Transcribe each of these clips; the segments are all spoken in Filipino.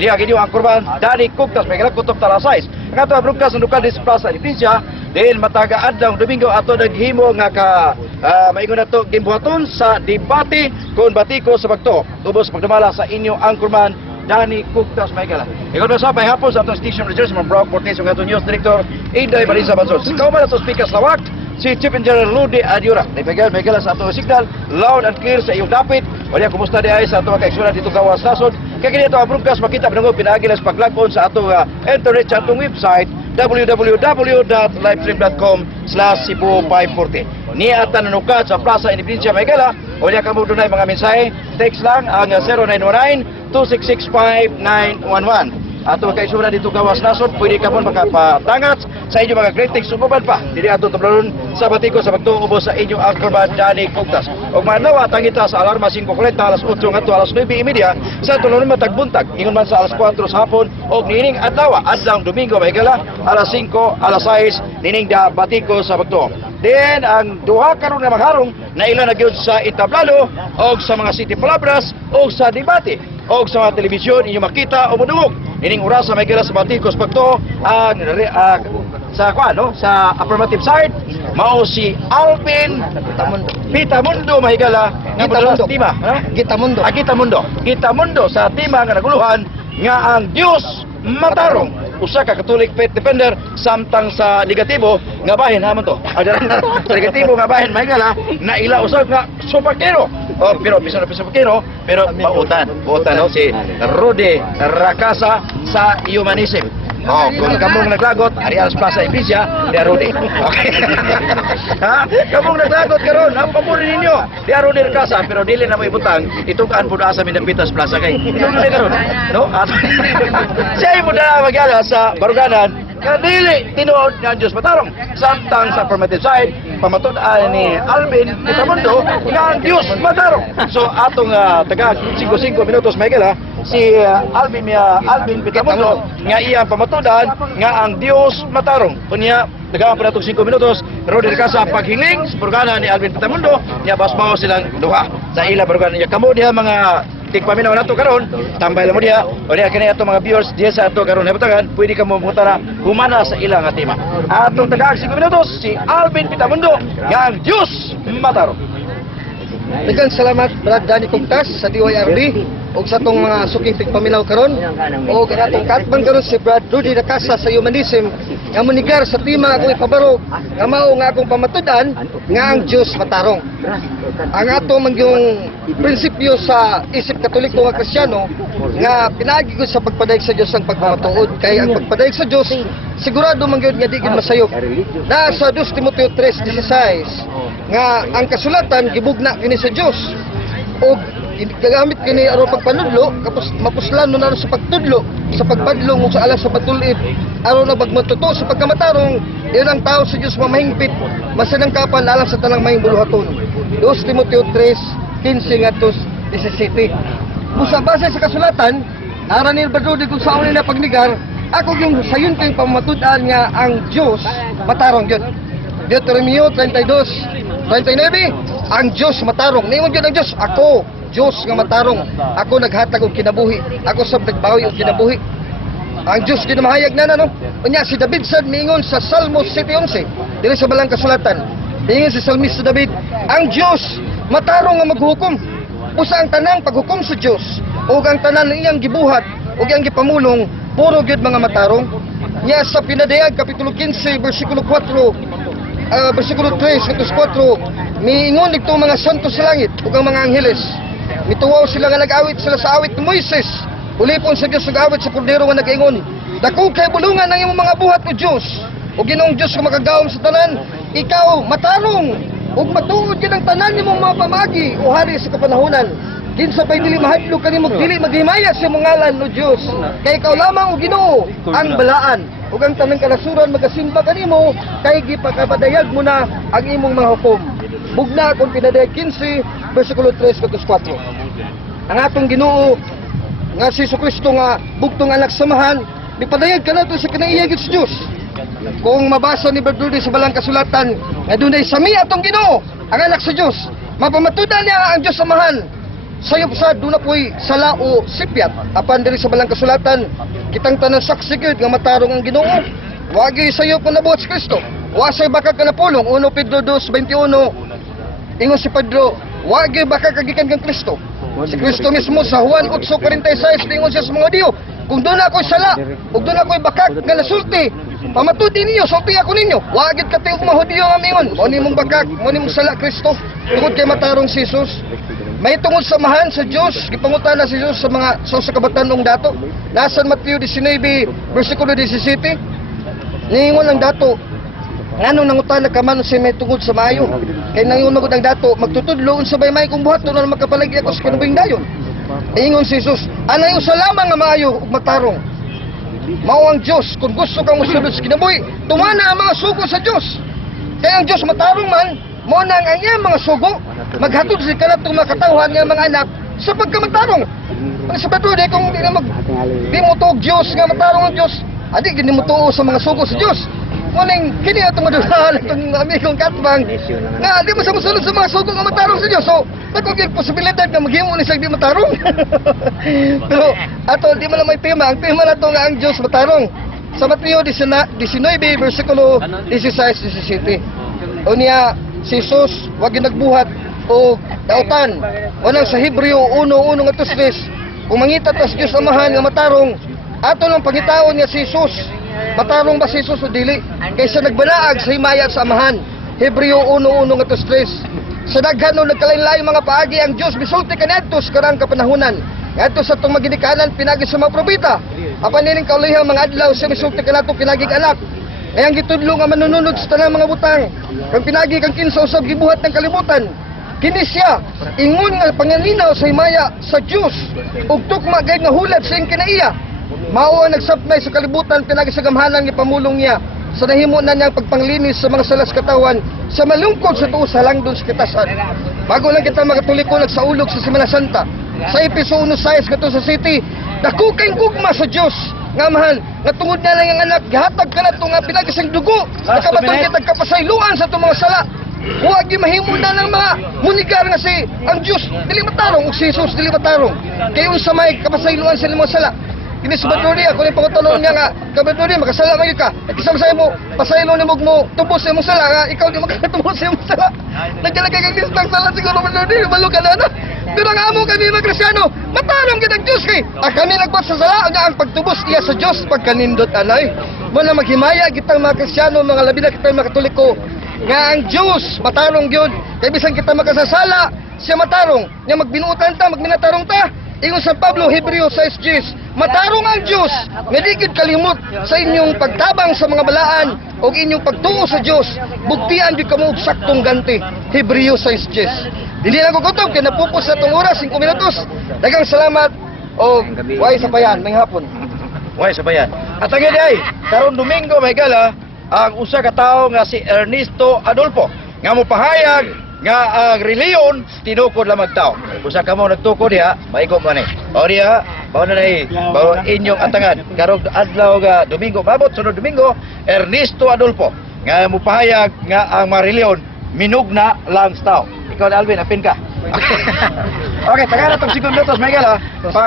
Ini ang inyong angkorban Dani Cugtas may kutob talasais. Ang ato ang broadcast ng lokal sa Plaza Inipinsya dahil mataga adlaw Domingo ato naghimo nga ka maingon nato gimbuhaton sa debate kung batiko sa pagto tubos pagdumala sa inyong angkorban Dani Cugtas Maygala. Ikaw na sa hapon sa atong station research mga Brock Cortez ng atong news director Inday Marisa Banzon. Sa kauman atong speaker sa wak si Chief Engineer Ludi Adiura. Maygala sa atong signal loud and clear sa iyong dapit. Wala kumusta di ay sa atong kaigsunan dito gawas nasod. Kaya ganito ang broadcast makita pinangog pinaagilas pag-log-on sa atong internet sa atong website www.livestream.com/Cebu540. Niya at nanukat sa Plaza Inipinsya Maygala. O niya kamo dunay mga mensahe. Text lang ang 0919-266-5911. Ato kaisuran dito gawas nasod, pwede ka po makapatangat sa inyo mga greetings suguban pa. Dili ato tablaron sa batiko sa pagtuubo sa inyo angkorban Dani Cugtas. O manawa tangita sa alarma 5:40 alas 8 ngadto alas 9:30 sa tulong matagbuntag. Ingon man sa alas 4 sa hapon og nining adlaw adlaw Domingo Maygala alas 5 alas 6 nining da batiko sa pagtuo. Then ang duha karon nga magharong na ila na gyud sa entablado og sa mga city palabras og sa debate og sa mga telebisyon inyo makita o mudungog. Ining oras sa Maygala sa batikos pagto ang sa affirmative side mao si Alvin Pitamundo Maygala nga tima Gitamundo sa tima nga naguluhan nga ang Dios matarong usa ka Catholic faith defender samtang sa negatibo nga bahin hamon to. Sa negatibo nga bahin Maygala na ila usab nga superhero. Oh, pero bisan superhero pero bautan no si Rudy Rakasa sa humanism. Oh, kung kamong naglagot, Arias Plaza Inipinsya, di Rudy. Okay. Ha? Kamong naglagot karon, ang pamuri ninyo, di Rudy Rakasa, pero dili na mo ibutang, itukaan po na sa Minapitas Plaza kay. Ito na karon, no? Siya mo na magyala sa Baruganan, kadili tinuod nga Diyos matarong. Samtang sa affirmative side, pamatud-an ni Alvin Pitamundo nga ang Diyos matarong. So atong taga 5 minutos Maygala si Alvin Pitamundo nga iyang pamatudan nga ang Diyos matarong. Unya taga pa natong 5 minutos Rudy Rakasa paghiling sa Baruganan ni Alvin Pitamundo nya basmaw silang duha sa ila Baruganan niya kamo diha mga tigpaminaw nato karon tambay lang mo diha o diha kini ato mga viewers diha sa ato karon habtagan pwede ka mo muta na humana sa ilang tema atong taga 5 minutos si Alvin Pitamundo nga ang Diyos matarong. Daghang salamat Brad Dani Cugtas sa DYRD ug sa atong mga suking tigpaminaw karon ug atong katman karon si Brad Rudy Rakasa sa humanism nga munigar sa tima akong ipabarog nga mao nga akong pamatudan nga ang Dios matarong. Ang ato man yung prinsipyo sa isip Katoliko nga Kristiyano nga pinaagi ko sa pagpadaig sa Dios ang pagmamatuod kay ang pagpadaig sa Dios sigurado man gyud nga di gyud masayop. Na sa 2 Timoteo 3:16 nga ang kasulatan gibugna kini sa Dios og gagamit kini aron pagpanudlo kapos mapuslan na sa pagtudlo sa pagpadlong ug sa alas sa patulid aron na magmatuto sa pagkamatarong ilang tao sa Dios mamahingpit masanangkapan alang sa tanang mahing buluhaton. 2 Timoteo 3:15 ngadto 17. Busa base sa kasulatan aran ni Brad Rudy kung saan nila pagnigar ako yung sayon kayong pamatudan nga ang Dios matarong gyud. Deuteronomio 32:39 ang Dios matarong. Ningon gyud ang Dios ako Diyos nga matarong. Ako naghatag og kinabuhi. Ako sab nagbawi og kinabuhi. Ang Diyos ginamahayag na no. Unya si David sad miingon sa Salmo 7:11 dili sa balang kasulatan. Miingon si Salmista David, ang Diyos matarong nga maghukom. Usa ang tanang paghukom sa Diyos ug ang tanan iyang gibuhat ug iyang gipamulong puro gyud mga matarong. Nya sa Pinadayag kapitulo 15 bersikulo 4 bersikulo 3 hangtod 4 miingon dito mga santo sa langit ug ang mga angheles mituwaw sila nga nag-awit sila sa awit ni Moises ulipon sa Dios nag-awit sa kordero nga nag-ingon dako kay bulungan ang imong mga buhat o Dios ug Ginoong Dios nga magagawom sa tanan ikaw matarong ug matuod gyud ang tanan nimong mga pamagi o hari sa kapanahonan kinsa pay dili mahadlok kanimo dili maghimaya sa imong ngalan o Dios kay ikaw lamang o Ginoo ang balaan ug ang tanang kanasuran magasimba kanimo kay gipakapadayag mo na ang imong mga hukom. Bugna kung Pinadayag 15 bersikulo 3 hangtod 4. Ang atong Ginoo nga si Jesucristo nga bugtong anak samahan nipadayag kanato sa kinaiyag sa Dios. Kung mabasa ni Brad Rudy sa balang kasulatan nga dunay sami atong Ginoo ang anak sa Dios mapamatudan niya ang Dios samahan sayop sa duna po'y sala o sipyat. Apan diri sa balang kasulatan, kitang tanan saksi gyud nga matarong ang Ginoo. Wagi sayop nga nabuhat si Kristo. Wa say baka ka napulong 1 Pedro 2:21. Ingon si Pedro, wagi baka kagikan kang Kristo. Si Kristo mismo sa Juan 8:46 ingon siya sa mga Diyo, kung doon ako'y sala, ug doon ako'y bakak nga nasulti, pamatuti ninyo, sulti ako ninyo. Wagid ka tayo mga Hudyo nga mingon, mo nimong bakak, mo nimong sala Kristo, tungod kay matarong si Jesus. May tungod samahan sa Dios, gipangutana si Jesus sa mga sa kabatan-ong dato. Nasa Mateo 19:17, ningon ang dato, ngano nangutana ka man sa may tungod sa maayo. Kay nangingon magud ang dato, magtutudlo unsa bay may kung buhaton na makapalagi ako sa kanubing dayon. Ingon si Jesus, anay usa lamang nga maayo ug matarong. Mao ang Dios, kung gusto kang mosulod sa kinabuhi, tumana ang mga sugo sa Dios. Kaya ang Dios matarong man, mo nang ang iyang mga sugo maghatod sa kanatong mga katawhan nga mga anak sa pagkamatarong. Ang sabato di kung di mo tuog Dios nga matarong ang Dios, adi gini mo tuo sa mga sugo sa Dios. Muling kini atong madulal itong amigong katbang nga di mo sa musulod sa mga sugo nga matarong sa Dios. So, ako yung posibilidad na maghimo ni siya di matarong. Pero ato di mo lang may tema, ang tema na to nga ang Dios matarong. Sa Mateo 19:16-17. Unya si Jesus wag nagbuhat o dautan. Unang sa Hebreo 1:1-3. Kung mangita tas Dios amahan nga matarong, ato lang pangitaon nga si Jesus. Matarong ba si Jesus o dili? Kaysa nagbanaag sa himaya sa amahan. Hebreo 1:1-3. Sa daghan no nagkalain-lain mga paagi ang Dios bisulti kaniadto sa karang kapanahunan. Ngadto sa tong maginikanan pinagi sa mga propeta. Apan nining kaulihang mga adlaw sa bisulti kanato pinagig anak. Ay ang gitudlo nga manununod sa tanang mga butang. Kang pinagi kang kinsa usab gibuhat ng kalibutan. Kini siya ingon nga panganinaw sa himaya sa Dios ug tukma gayud nga hulad sa iyang kinaiya. Mao ang nagsapnay sa kalibutan pinagi sa gamhanan nga pamulong niya sa nahimo na niyang pagpanglinis sa mga salas katawan sa malungkot sa tuo sa langdon sa kitasan. Bago lang kita makatuliko nagsaulog sa Semana Santa. Sa Efeso 1:6 kato sa city, dako kay gugma sa Dios nga mahal nga tungod na lang ang anak gihatag kanato nga pinagi sang dugo nakabatong kitag kapasayloan sa itong mga sala. Huwag yung mahimo na ng mga munigar nga si ang Diyos dili matarong ug si Jesus dili matarong. Kayon sa may kapasayloan sa mga sala. Kini sa Baduri, ako ni pangutanong niya nga, kabaduri, makasala man ka. Kisama sa'yo mo, pasaylo ni mo, tubos sa imong sala, nga, ikaw di makatubos sa imong sala. Nagkalagay kang listang sala, siguro Baduri, malo ka na, no? Pero ang amo kami mga Kristyano, matarong kita ang Diyos kay. Kami nagbuhat sa sala, nga ang pagtubos iya sa Diyos, pagkanindot anay. Muna maghimaya, kitang mga Kristyano, mga labi na kitang mga Katoliko, nga ang Diyos, matarong yun. Kaya bisan kita makasasala, siya matarong. Nga magbinuutan ta, magminatarong ta. Ingon sa Pablo, Hebreo 6:10, matarong ang Diyos, nga di gid kalimot sa inyong pagtabang sa mga balaan o inyong pagtuo sa Diyos, bugtian di kamo og saktong ganti. Hebreo 6:10. Dili na ko kutob, kaya napupos na itong oras, 5 minutos. Daghang salamat o way sa bayan, may hapon. Way sa bayan. At ang ay, karong Domingo may gala, ang usa ka tawo nga si Ernesto Adolfo, nga mopahayag nga ang reliyon tinukod lang magtao. Usa ka mo nagtukod diha, maigo man ni. O diha, mao na nay, mao inyong atangan. Karong adlaw nga Domingo, mabot sunod Domingo, Ernesto Adolfo nga mopahayag nga ang mga reliyon minugna lang sa tao. Ikaw Alvin, apin ka. Okay, taga na itong 5 minutos, may gala.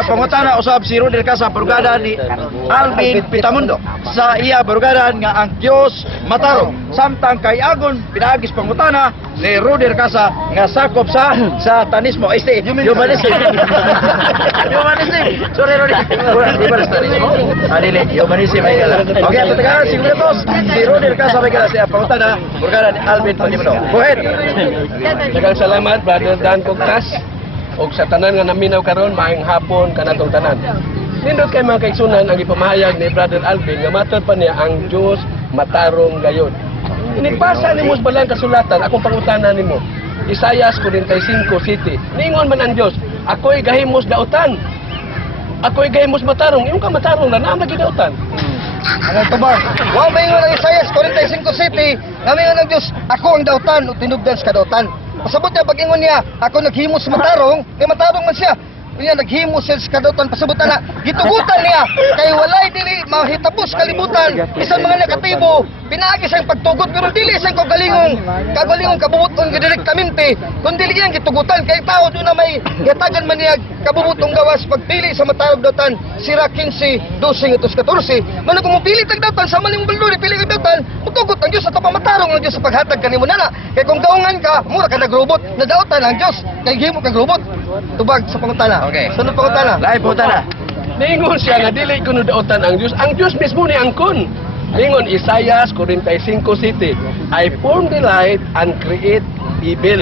Pangutana usab si Rodel Casa, barugada ni Alvin Pitamundo. Sa iya barugada nga ang Diyos matarong. Samtang kay Agon, pinagis pangutana ni Rodel Casa nga sakop sa satanismo. Humanism. Humanism. Sorry, Rodel. Di ba na satanismo? Adili, humanism may gala. Okay, at taga 5 minutos, si Rodel Casa may gala sa pangutana, barugada ni Alvin Pitamundo. Go ahead. Daghang salamat, Brother Dan Cogtas. Og sa tanan nga naminaw karon, maayong hapon kanatong tanan. Nindot kay mga kaigsunan ang ipamahayag ni Brother Alvin nga matud pa niya ang Dios matarong gayon. Inipasa nimo sa balang kasulatan, akong pangutana nimo. Isaias 45:7. Ningon man ang Dios, ako'y gahimos dautan. Ako'y gahimos matarong, imo ka matarong na naman gidautan. Ang tubag. Wa mayngon ang Isaias 45:7, nga mingon ang Dios, ako ang dautan o tinubdan sa kadautan. Pasabot niya pag-ingon niya, ako naghimos matarong, kay matarong man siya. Unya naghimo sila sa kadautan pasabutan na gitugutan niya kay walay dili mahitapos kalibutan bisan mga negatibo pinaagi sa pagtugot pero dili sa kagalingong kabubuton direktamente kun dili yang gitugutan kay tao do na may gatagan man niya kabubutong gawas pagpili sa matarog dautan sira 15 12 utos 14 man kung mopili tag dautan sa maling baldo pili kag dautan mutugot ang Dios sa matarong ang Dios sa paghatag kanimo nana kay kung gaungan ka mura ka nagrobot na dautan ang Dios kay himo kag robot tubag sa pangutana. Okay. Sunod pangutana. Lain pangutana. Ningon siya nga dili kuno daotan ang Dios. Ang Dios mismo ni angkon. Ningon Isaias 45:7, I form the light and create evil.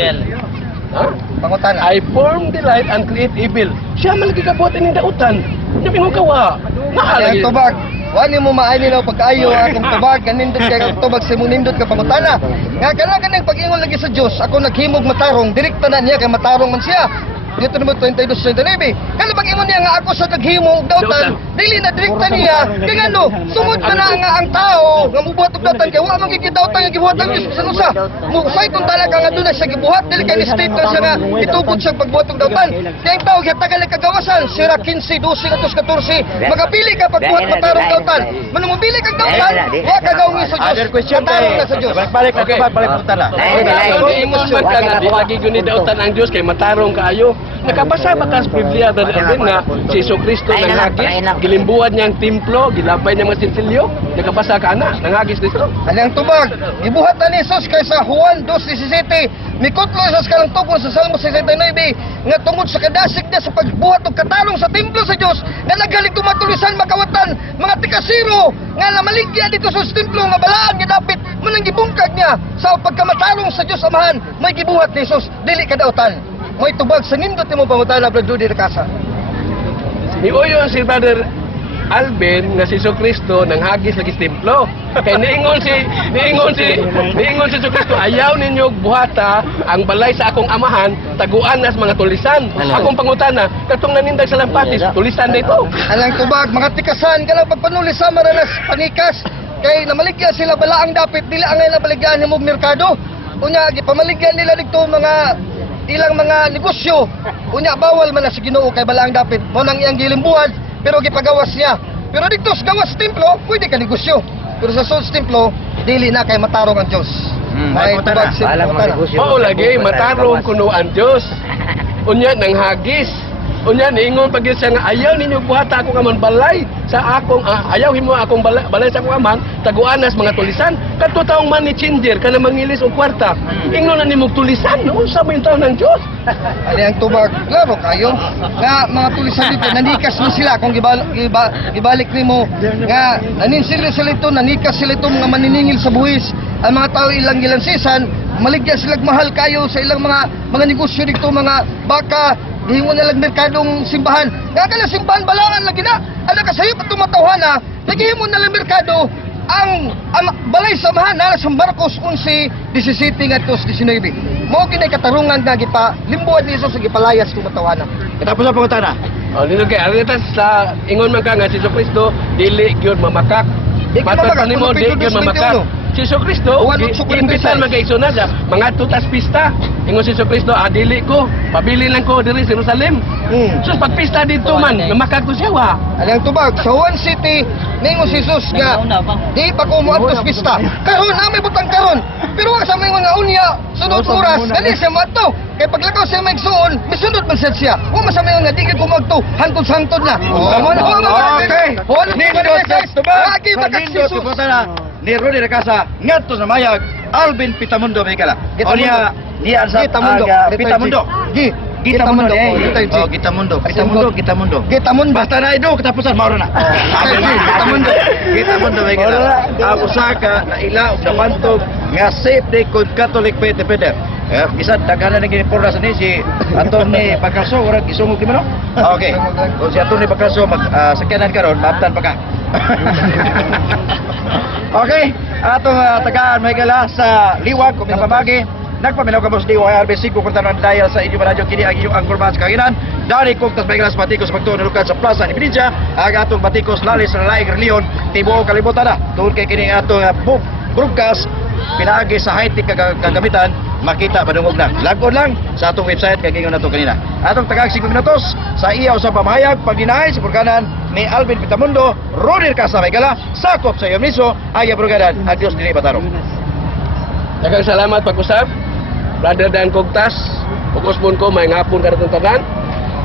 Ha? Pangutana. I form the light and create evil. Siya man lagi kabuhatin ng dautan. Nabi mo kawa. Mahal Kaya tubag. Wani mo maani na pagkaayo akong tubag kanindot kay akong tubag sa imong nindot ka pangutana. Nga kana kanang pag-ingon lagi sa Dios, ako naghimog matarong, direkta na niya kay matarong man siya. Dito naman 22-29. Kaya pag-ingon niya nga ako sa naghimog dautan, dili na direkta niya. Kaya ano, sumod pa na nga ang tao nga mubuhat og dautan kay wa man gigidautan nga gibuhat ang Dios bisan usa. Musay kung talaga nga dunay siya gibuhat dili kay state na siya nga itubod siya pagbuhat og dautan. Kaya ang tao gitagal kagawasan, sira 15, 12, utos 14. Magapili ka pagbuhat matarong dautan. Man mobili kag dautan, wa ka gawin sa Dios. Other question Matarong na sa Dios. Balik Okay. balik pangutana. Ingon man ka nga di lagi guni dautan ang Dios kay matarong kaayo. Nakabasa ba ka sa Biblia Alvin nga si Jesucristo nanghagis, gilimbuhan niya ang templo, gilabay niya mga sinsilyo. Nakabasa ka ana, nanghagis Kristo. Alang tubag, gibuhatan ni Jesus kay sa Juan 2:17. Mikutlo sa kalang tukon sa Salmo 69 nga tungod sa kadasig niya sa pagbuhat og katalong sa templo sa Dios nga nagalig tumatulisan makawatan mga tikasiro nga namaligya dito sa templo nga balaan nga dapit manang gibungkag niya sa pagkamatalong sa Dios Amahan may gibuhat ni Jesus dili kadautan. Mo'y tubag sa nindot mo pangutana Brad Rudy Recasa. Niuyo si Brother Alvin nga si Jesucristo nanghagis lagi sa templo. Kay niingon si Jesucristo ayaw ninyo buhata ang balay sa akong amahan taguan nas mga tulisan. Akong pangutana katong nanindag sa lampatis tulisan dito. Alang tubag, mga tikasan ka lang pagpanulis sa maranas pangikas kay namaligya sila balaang dapit dili angay na baligyan nimo merkado. Unya gipamaligyan nila dito mga ilang mga negosyo. Unya bawal man na sa Ginoo kay balaang dapit mo nang iyang gilimbuhan pero gipagawas niya. Pero dito sa gawas templo pwede ka negosyo. Pero sa sulod templo dili na kay matarong ang Dios. May tubag si pangutana. Mao lagi matarong kuno ang Dios. Unya nanghagis. Unya niingon pag siya nga ayaw ninyo buhata akong aman balay sa akong ayaw himo akong balay sa akong aman taguan nas mga tulisan kadto taong money changer kana mangilis og kwarta ingnon na nimo tulisan unsa man taon ng Dios. Ali ang tubag, klaro kayo nga mga tulisan dito nanikas mo sila kung gibalik nimo nga naninsil sila ito nanikas sila ito mga maniningil sa buhis ang mga tao ilang gilansisan maligya sila mahal kayo sa ilang mga negosyo dito mga baka gihingon na lang merkadong simbahan nga kala simbahan balangan lagi na ada ka sayo katong matawhana naghihimo na lang merkado ang balay samahan na sa Marcos 11:17 ngadto 19 mao kinay katarungan nga gipalimbuhan ni Jesus sa gipalayas kung matawhana. Tapos ang pangutana. Nino kay aritas sa ingon man ka nga si Jesucristo dili gyud mamakak. Di ka Matod mamakak, nimo kung di gyud 22, mamakak. Si Jesucristo giimbitan man kay sunod mga tutas pista. Ingon si Jesucristo dili ko pabili lang ko diri sa Jerusalem. So pag pista dito man mamakak to siya wa. Alang tubag sa Juan City ningon si Jesus nga di pa ko moadto pista. Karon may butang karon. Pero sa may mga unya sunod oras dali siya moadto. Kay paglakaw siya magsuon misunod man siya. Wa masama nga di ko magto hangtod na. Okay. Nindot sa tubag. Lagi Sa bakak nindot sa Jesus. pangutana ni Rudy Recasa ngadto sa mayag Alvin Pitamundo may kala. O niya sa Gitamundo. Pitamundo. Gitamundo. Gitamundo. Gitamundo. Basta na ido katapusan mauro na. Gitamundo may kala. Ang usa ka na ila og napantog nga safe day kod Catholic Faith Defender. Bisan dagana na gini porras ni si Anthony Bacalso ora isungog di mo no? Okay. Kung si Anthony Bacalso sakyanan karon labtan pa ka. Okay, atong tagaan may gala sa liwag kung napamagi. Nagpaminaw ka mo sa DYRB 5 kung tanong dahil sa inyong radyo kini ang inyong angkor sa kaginan. Dari kung tas may gala sa batikos pagtununukan sa Plaza ni Pinidja. Ang atong batikos lalis sa Laing Leon. Tibuo kalibutan na. Tungkol kay kini atong broadcast pinaagi sa high-tech kagamitan makita padungog na. Lagon lang sa atong website kay gingon nato kanina. Atong tagang 5 minutos sa iya usang pamahayag paginahay sa purganan ni Alvin Pitamundo, Rodel Casa Maygala, sakop sa iyo miso, aya purganan, adios dili matarong. Daghang salamat pag-usab. Brother Dan Kugtas, ug usbon ko may ngapon karon tanan.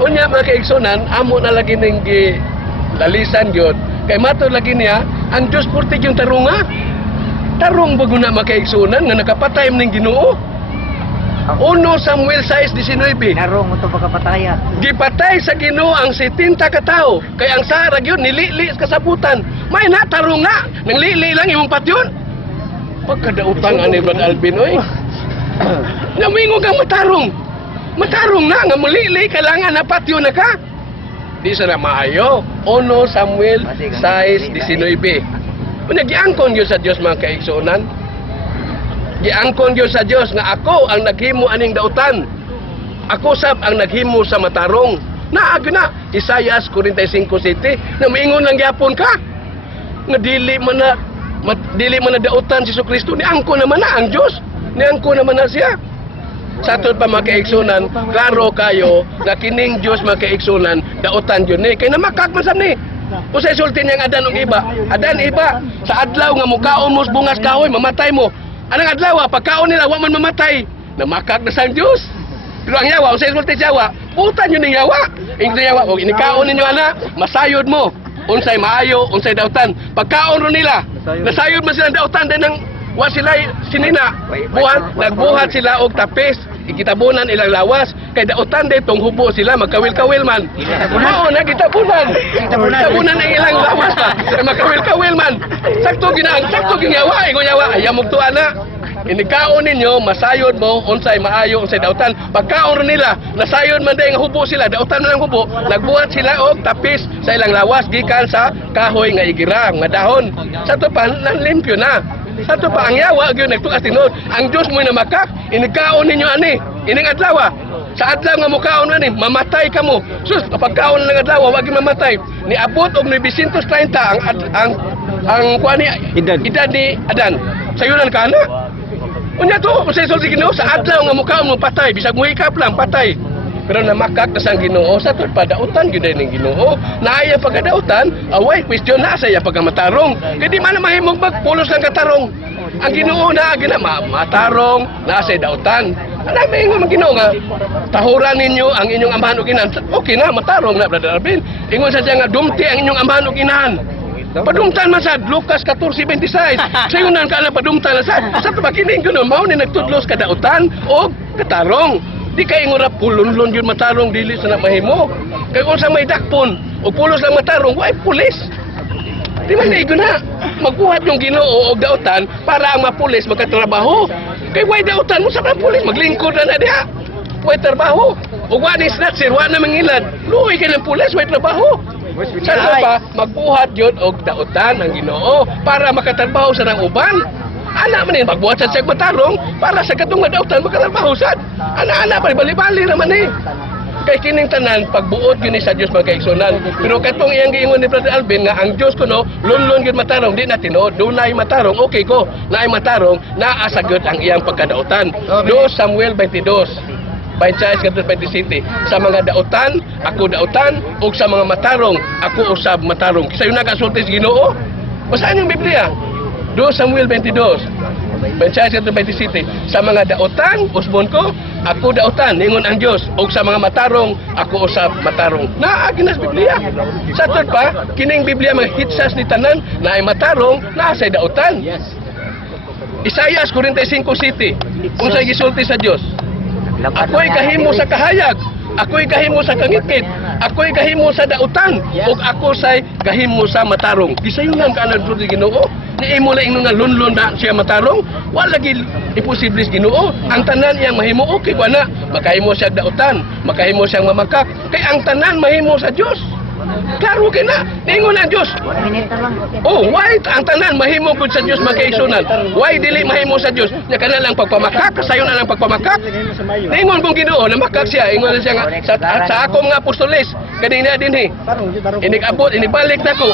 Unya mga kaigsunan, amo na lagi ning lalisan gyud. Kay matud lagi niya, ang Dios purti yung tarunga. Tarong bago na mga kaigsunan nga nakapatay ning Ginoo. 1 Samuel 6:19. Narong ito pagkapataya. Gipatay sa Ginoo ang 70 ka tawo. Kay ang sara gyud nilili sa kasabutan. May natarong nga, nang lili lang imong patyon. Pagkadautang ani Brad Alvin oy. Namingo kang matarong. Matarong na nga mulili kailangan na patyo na ka. Di sa na maayo. 1 Samuel 6:19. Unya giangkon gyud sa Dios mga kaigsunan. Giangkon gyud sa Dios nga ako ang naghimo aning dautan. Ako sab ang naghimo sa matarong. Naagi na Isaias 45:7 na maingon lang gyapon ka. Nga dili man na dautan si Jesucristo, ni angko naman na ang Dios. Ni angko naman na siya. Sa aton pa mga kaigsunan, klaro kayo nga kining Dios mga kaigsunan dautan yun ni kay namakak man sab ni. Usay sulti niyang adan og iba. Adan iba sa adlaw nga mukaon mo bungas kahoy mamatay mo. Anang adlaw pagkaon nila wa man mamatay. Namakak na sang Dios. Pero ang yawa usay sulti yawa, putan yun ning yawa. Ingre yawa og inikaon ninyo ana, masayod mo. Unsay maayo, unsay dautan. Pagkaon ro nila, nasayod man sila dautan din ng wa sila sinina. Nagbuhat sila og tapis. Ikitabunan ilang lawas kay dautan ditong hubo sila magkawil-kawil man. Mao na kitabunan. Kitabunan ang ilang lawas pa. Magkawil-kawil man. Sakto ginawa, ingon yawa ayam og tuan na. Inikaon ninyo masayod mo unsay maayo unsay dautan. Pagkaon ron nila nasayod man day nga hubo sila, dautan man ang hubo. Nagbuhat sila og tapis sa ilang lawas gikan sa kahoy nga igira nga dahon. Sa to pa nanlimpyo na. Sa to pa ang yawa gyud nagtugas tinod. Ang Dios mo namaka, inikaon ninyo ani. Ining adlaw. Sa adlaw nga mukaon ani, mamatay kamo. Sus, kapag kaon lang adlaw, wag mamatay. Niabot og 930 ang kuani edad ni Adan. Sayunan ka na. Unya to, usay sulti Ginoo sa adlaw nga mukaon mo patay, bisag muhikap lang patay. Pero namakak na sang Ginoo sa tud padautan gyud ning Ginoo. Naaya pagkadautan, away question na sa iya pagkamatarong. Kay di man mahimong magpulos lang katarong. Ang Ginoo na gina matarong na sa dautan. Ana may ingon ang Ginoo nga tahuran ninyo ang inyong amahan ug inahan. Okay na matarong na Brother Alvin. Ingon sa siya nga dumti ang inyong amahan ug inahan. Padumtan man sad Lucas 14:26. Sayunan ka lang padumtan na sad. Sa tubakining kuno mao ni nagtudlos kadautan og katarong. Di kay ngora pulon-lon yun matarong dili sa mahimo. Kay kung sa may dakpon o pulos lang matarong, why pulis? Di man na na. Magbuhat yung Ginoo og dautan para ang mapulis magkatrabaho. Kay why dautan mo sa mga pulis maglingkod na diha. Why trabaho? Ug wa ni snatcher, wa na mangilad. Luoy kay ng pulis, why trabaho? Sa pa magbuhat yun og dautan ang Ginoo para makatrabaho sa nang uban. Ana man ni magbuhat sa siyang matarong para sa katong dautan makatrabaho sad. Ana pa bali-bali naman ni. Kay kining tanan pagbuot gyud ni sa Dios mga kaigsunan. Pero katong iyang giingon ni Brother Alvin nga ang Dios kuno lunlon gyud matarong di na tinuod. Dunay matarong okay ko. Naay matarong naa sa gyud ang iyang pagkadautan. 2 Samuel 22. 26 sa mga dautan, ako dautan, ug sa mga matarong, ako usab matarong. Kisa yun nagasulti sa Ginoo. Basahin yung Biblia. 2 Samuel 22. 26 sa mga dautan, usbon ko, ako dautan, ningon ang Dios, ug sa mga matarong, ako usab matarong. Naagi na sa Biblia. Sa tod pa, kining Biblia mga hitsas ni tanan, naay matarong, naa sa dautan. Isaias 45:7. Unsay gisulti sa Dios? Ako'y kahimo sa kahayag, ako'y kahimo sa kangitid, ako'y kahimo sa dautan, ug ako say kahimo sa matarong. Gisayunan ka na sa Ginoo. Ni imo lang nga lunlon na siya matarong, wala lagi imposible sa Ginoo. Ang tanan iyang mahimo okay wala, makahimo siya dautan, makahimo siyang mamakak. Kay ang tanan mahimo sa Dios. Klaro kay na, ningon ang Dios. 1 minute na lang. Oh, why ang tanan mahimo pud sa Dios magkaigsunan? Why dili mahimo sa Dios? Nya kana lang pagpamakak, kasayon na lang pagpamakak. Ningon kong Ginoo na makak siya, ingon siya nga sa akong nga apostoles, kanina dinhi. Inigabot, inibalik nako.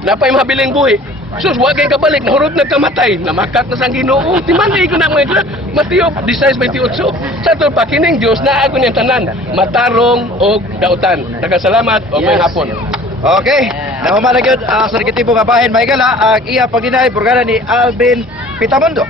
Napay mahabiling buhi. Sus, wag kay kabalik, nahurot na kamatay, namakat na sang Ginoo. Di man ko na mga Mateo 16:28. Sa tol pa kining Dios naa ko niyang tanan, matarong og dautan. Daghang o may hapon. Okay, nahuman na yun sa negatibo nga bahin, may gala, ang iya paginay, burgana ni Alvin Gitamundo.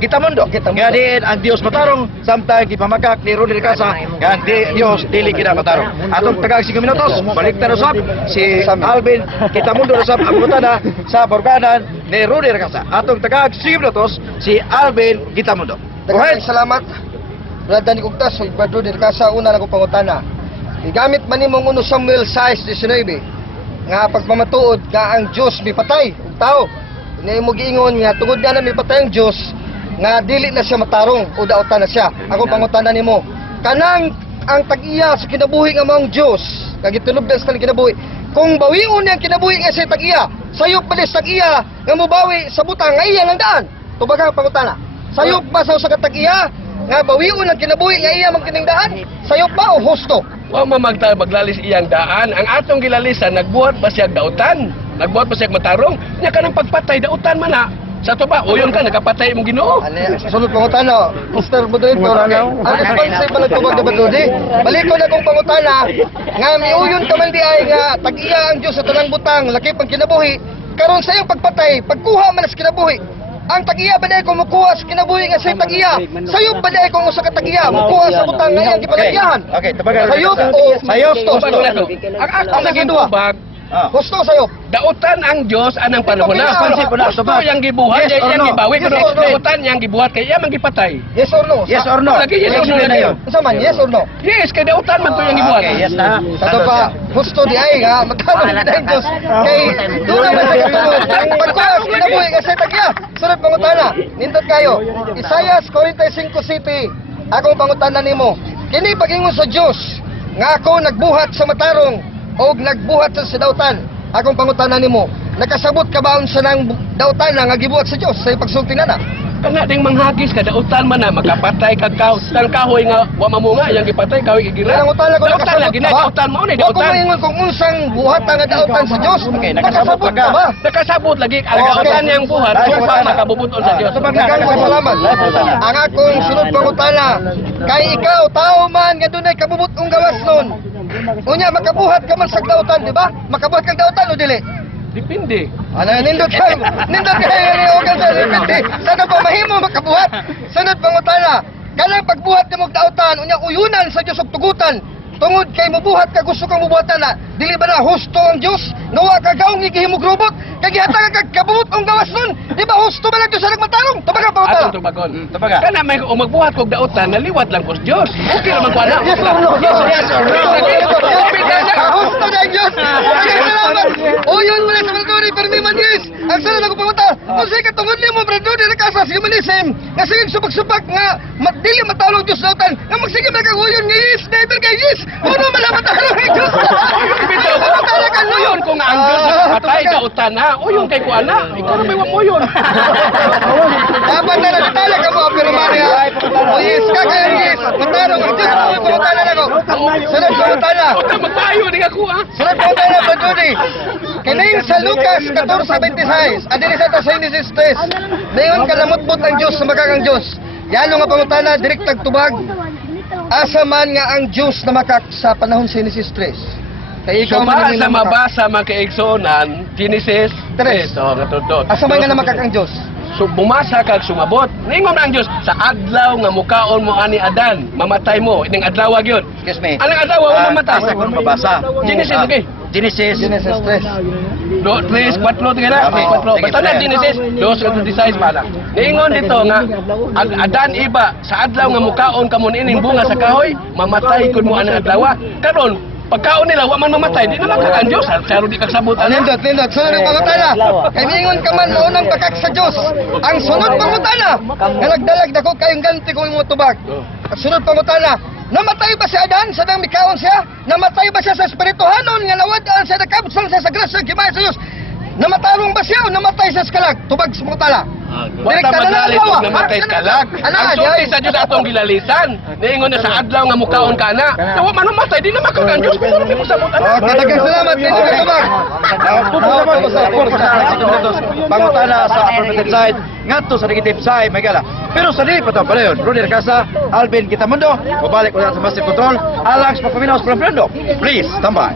Nga diin ang Dios matarong, samtang gipamakak ni Rudy Casa, nga di Dios dili kita matarong. Atong tagang 5 minutos, balik na usap, si Alvin Gitamundo usap ang butana sa burgana ni Rudy Casa. Atong tagang 5 minutos, si Alvin Gitamundo. Go ahead. Daghang salamat. Brad Danny Cugtas, ug Brad Rudy Casa, una lang ko pangutana. Igamit man nimong 1 Samuel 6:19 nga pagpamatuod nga ang Dios mipatay og tao. Ni mo giingon nga tungod na mipatay ang Dios nga dili na siya matarong o dautan na siya. Ako pangutana nimo, kanang ang tag-iya sa kinabuhi nga mga Dios, nga gitulubdan sa kinabuhi. Kung bawion niya ang kinabuhi nga sa tag-iya, sayop pa sa tag-iya nga mobawi sa butang nga iya lang daan. Tubagang pangutana. Sayop ba sa usa ka tag-iya nga bawion ang kinabuhi nga iya magkiningdaan? Sayop ba o husto? Wa maglalis iyang daan. Ang atong gilalisan, nagbuhat ba siya dautan? Nagbuhat ba siya matarong? Nya kanang pagpatay dautan man na. Sa to ba, uyon ka nakapatay imong Ginoo. Sunod pangutana, Mr. Moderator, ang responsive pa nagtubag na Badudi. Balikon na kong pangutana, nga miuyon ka man di ay nga tag-iya ang Diyos sa tanang butang, laki pang kinabuhi, karon sa iyong pagpatay, pagkuha man sa kinabuhi. Ang tag-iya ba na kung mukuha sa kinabuhi nga sa tag-iya? Sayop ba na kung usa ka tag-iya, mukuha sa butang nga iyang gipalagyahan? Okay, tabagan. Sayop o sayop to? Ang atong naging tubag, Gusto sayop. dautan ang Dios anang panahon na. Pansin po na, Gusto subag. yang gibuhat, Yes or yang no? gibawi, Yes pero or no? dautan yang gibuhat kay iya man gipatay. Yes or no? Yes or no? Lagi yes or no Explain na yun. yun. Sa man, yes or no? Yes, kay dautan man to yang gibuhat. Okay, yes na. Sato pa, gusto di ay nga, magkano na tayong Diyos. Kay, doon naman sa katulog. Pagkuha, kinabuhi ka sa tagya. Sunod pangutana, nindot kayo. Isaias 45 City, akong pangutana nimo. Kini pagingon sa Diyos, nga ako nagbuhat sa matarong, o nagbuhat sa sidautan. Akong pangutana nimo, nakasabot ka ba sa nang dautan nga gibuhat sa Diyos sa pagsulti na na? Kana ding manghagis ka dautan man na makapatay kag tang kahoy nga wa mamunga yang gipatay kahoy gigira. Ang utala ko Dautan lagi na dautan mao ni Wa ko dautan. maingon kung unsang buhatan nga dautan sa Diyos. Okay, nakasabot ka ba? Nakasabot lagi ang Okay. dautan yang buhat upa makabubuton sa Dios. Daghang salamat. Ang akong sunod pangutana, kay ikaw tao man nga dunay kabubutong gawas nun. Unya makabuhat ka man sa dautan, di ba? Makabuhat kang dautan o dili? Depende. Ano nindot kayo ni Ogan sa depende. Sana pa mahimo makabuhat. Sunod pangutana, kanang pagbuhat nimo og dautan unya uyunan sa Dios og tugutan. Tungod kay mubuhat ka gusto kang mubuhatan na dili ba na husto ang Dios nawa ka gaong gihimog robot kay gihatag ka kabut ang gawas nun di ba husto ba lang to sa nagmatarong tubaga pa Atong uta tubagon. Tabaga. Kana may magbuhat kog dautan naliwat lang ko sa Dios. Okay naman ko ana. Yes or no? Yes or no? Husto na ang Dios salamat uyon mo na sa Brandoni Permiman yes ang sunod ako panguta kung sige katungod nimo Brandoni nakasa sa humanism nga sige subak-subak nga dili matalong Dios dautan nga magsige ba kang uyon nga yes never kay yes uno man ang matalong ang Dios Bitaw, uyon ko nga ang Dios patay dautan na. Uyon kay ko ana. Ikaw na may wa mo uyon. dapat na natala ka mo pero Maria o yes ka kaya yes matalong ang Dios mo pangutana na ko sunod pangutana Uta magpayo ni ako ah. sunod pangutana Brandoni kinain sa Lucas 14:26 adili sa ta sa Genesis 3 dayon kalamutbot ang Dios sa magagang Dios yano nga pangutana direktag tubag asa man nga ang Dios na makak sa panahon sa Genesis 3 kay ikaw man ang Sa namakak mabasa man kay Igsonan, Genesis 3. So, natudot. asa man nga namakak ang Dios So, bumasa kag sumabot. Ningon na ang Dios, sa adlaw nga mukaon mo ani Adan, mamatay mo. Ining adlaw gyud. Excuse me. Anong adlaw wa mamatay? Asa ko mabasa. Genesis, okay. Genesis. Genesis 3 Do 3, 4 tingala. Okay. 4. Sige, Basta na sige. Genesis 2:26 pala. Ningon dito nga ang Adan iba sa adlaw nga mukaon kamo ining bunga sa kahoy, mamatay kun mo ani adlaw. Karon pagkaon nila wa man mamatay, di na makak ang Dios. Saro di kagsabot ana. Nindot, sunod ang pangutana. Kay mingon ka man maunang bakak sa Dios. Ang sunod pangutana, nga nagdalag dako kayong ganti kung imong tubag. Ang sunod pangutana, namatay ba si Adan sa nang mikaon siya? Namatay ba siya sa espirituhanon nga nawadaan sa nakabsan siya sa grasya kimay sa Dios? Namatarong ba siya o namatay sa skalag? Tubag sa pangutana. Wala Direkta na maglalit lang, og namatay sa kalag. Ana, Ang di sulti ay. sa Diyos atong gilalisan. Niingon na sa adlaw nga mukaon ka na. Tawa man mamatay, di na makaon ang Diyos. Kung ano mo sabot ana. Okay, daghang salamat. Thank you, Kasubag. Pangutana sa affirmative side ngadto sa negative side may gala. Pero sa dili pa to pala yun. Rudy Recasa, Alvin Kitamundo, babalik ulit sa Massive Control, alang sa pagpaminaw sa Plano. Please, tambay.